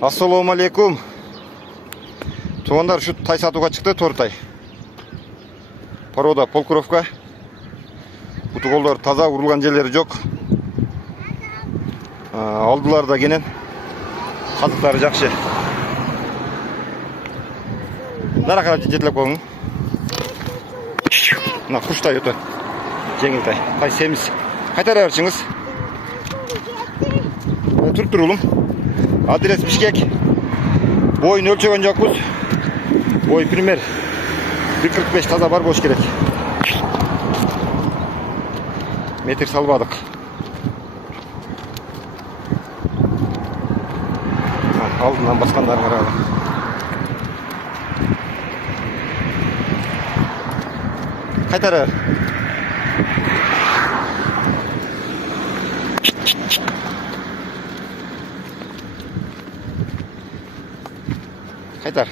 Assalamu alaikum. Туғандар, şu тай сатуға шықты, тор тай. Порода полкровка. Утуголдар таза, урылған жерлері жоқ. Алдылар да кенен. Қазықтары жақшы. Нара қарап жетелеп қойың. Мына құш тай өті. Жеңіл тай. Тай семіз. Қайтар әршіңіз. Тұрып ұлым. Адрес Бишкек. Boyun ölçegen жоқпыз. Boy пример 1.45 таза бар болуш керек. Метр салбадық. Алдынан басқандарын қарады. Қайтары. Қайтар.